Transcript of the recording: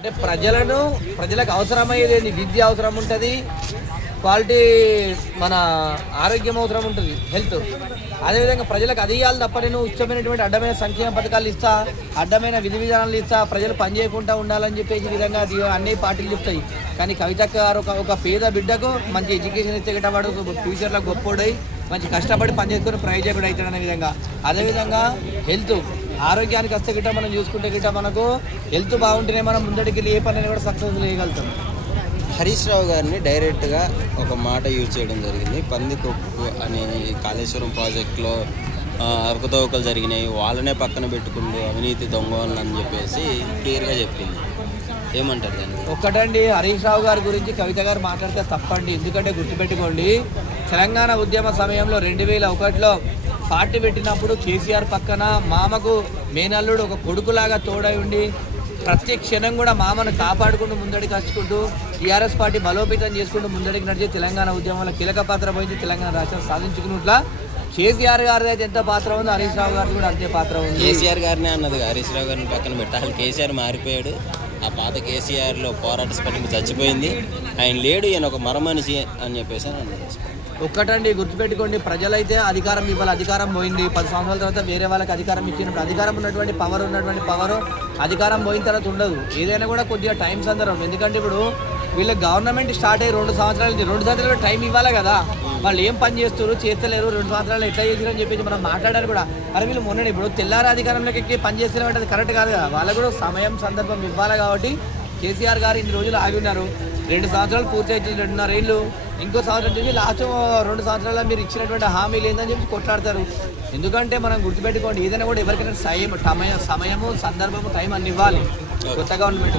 అంటే ప్రజలకు అవసరమయ్యేది విద్య అవసరం ఉంటుంది, క్వాలిటీ మన ఆరోగ్యం అవసరం ఉంటుంది, హెల్త్. అదేవిధంగా ప్రజలకు అది ఇవ్వాలి తప్ప నేను ఇష్టమైనటువంటి అడ్డమైన సంక్షేమ పథకాలు ఇస్తా, అడ్డమైన విధి విధానాలు ఇస్తా, ప్రజలు పని చేయకుండా ఉండాలని చెప్పేసి విధంగా అన్ని పార్టీలు చెప్తాయి. కానీ కవితక్క గారు ఒక పేద బిడ్డకు మంచి ఎడ్యుకేషన్ ఇచ్చే గిట్ట వాడు ఫ్యూచర్లో గొప్పోడై మంచి కష్టపడి పని చేసుకుని ప్రయోజకుడు అవుతాడు అనే విధంగా. అదేవిధంగా హెల్త్ ఆరోగ్యానికి వస్తే గిట్ట మనం చూసుకుంటే గిట్ట మనకు హెల్త్ బాగుంటేనే మనం ముందడికి ఏ పని కూడా సక్సెస్ చేయగలుగుతాం. హరీష్ రావు గారిని డైరెక్ట్గా ఒక మాట యూజ్ చేయడం జరిగింది. పందికొక్కు అనే కాళేశ్వరం ప్రాజెక్టులో అవకతవకలు జరిగినాయి, వాళ్ళనే పక్కన పెట్టుకుంటూ అవినీతి దొంగలు అని చెప్పేసి క్లియర్గా చెప్పింది. ఏమంటారు దాన్ని? ఒక్కటండి, హరీష్ రావు గారి గురించి కవిత గారు మాట్లాడితే తప్పండి. ఎందుకంటే గుర్తుపెట్టుకోండి, తెలంగాణ ఉద్యమ సమయంలో 2001లో పార్టీ పెట్టినప్పుడు కేసీఆర్ పక్కన మామకు మేనల్లుడు ఒక కొడుకులాగా తోడై ఉండి ప్రతి క్షణం కూడా మామను కాపాడుకుంటూ ముందడికి వచ్చుకుంటూ టీఆర్ఎస్ పార్టీ బలోపేతం చేసుకుంటూ ముందడికి నడిచి తెలంగాణ ఉద్యమంలో కీలక పాత్ర పోయింది. తెలంగాణ రాష్ట్రం సాధించుకున్నట్లా కేసీఆర్ గారిది అయితే ఎంత పాత్ర ఉందో హరీష్ రావు గారిది కూడా అంతే పాత్ర ఉంది. కేసీఆర్ గారినే అన్నది, హరీష్ రావు గారిని పక్కన పెట్టాలి. కేసీఆర్ మారిపోయాడు. ఆ పాత కేసీఆర్లో పోరాట స్ఫటికి చచ్చిపోయింది. ఆయన లేడు, ఈయన ఒక మరమనిషి అని చెప్పేసి అన్నది. ఒక్కటండి, గుర్తుపెట్టుకోండి, ప్రజలైతే అధికారం ఇవ్వాలి, అధికారం పోయింది. 10 సంవత్సరాల తర్వాత వేరే వాళ్ళకి అధికారం ఇచ్చినప్పుడు అధికారం ఉన్నటువంటి పవర్ అధికారం పోయిన తర్వాత ఉండదు. ఏదైనా కూడా కొద్దిగా టైం సందర్భం. ఎందుకంటే ఇప్పుడు వీళ్ళకి గవర్నమెంట్ స్టార్ట్ అయ్యి 2 సంవత్సరాలు టైం ఇవ్వాలి కదా. వాళ్ళు ఏం పని చేస్తలేరు, 2 సంవత్సరాలు ఎట్లా చేసారు అని చెప్పేసి మనం మాట్లాడాలి కూడా. మరి వీళ్ళు మొన్న ఇప్పుడు తెల్లారి అధికారంలోకి ఎక్కి పని చేస్తున్నారంటే అది కరెక్ట్ కాదు కదా. వాళ్ళకు కూడా సమయం సందర్భం ఇవ్వాలి. కాబట్టి కేసీఆర్ గారు ఇన్ని రోజులు ఆగి ఉన్నారు. 2 సంవత్సరాలు పూర్తి అవుతుంది, 2.5 ఏళ్ళు. ఇంకో సంవత్సరం చెప్పి లాస్ట్ 2 సంవత్సరాల్లో మీరు ఇచ్చినటువంటి హామీలు ఏందని చెప్పి కొట్లాడతారు. ఎందుకంటే మనం గుర్తుపెట్టుకోండి, ఏదైనా కూడా ఎవరికైనా సమయము, సందర్భము, టైం అన్ని ఇవ్వాలి కొత్త గవర్నమెంట్.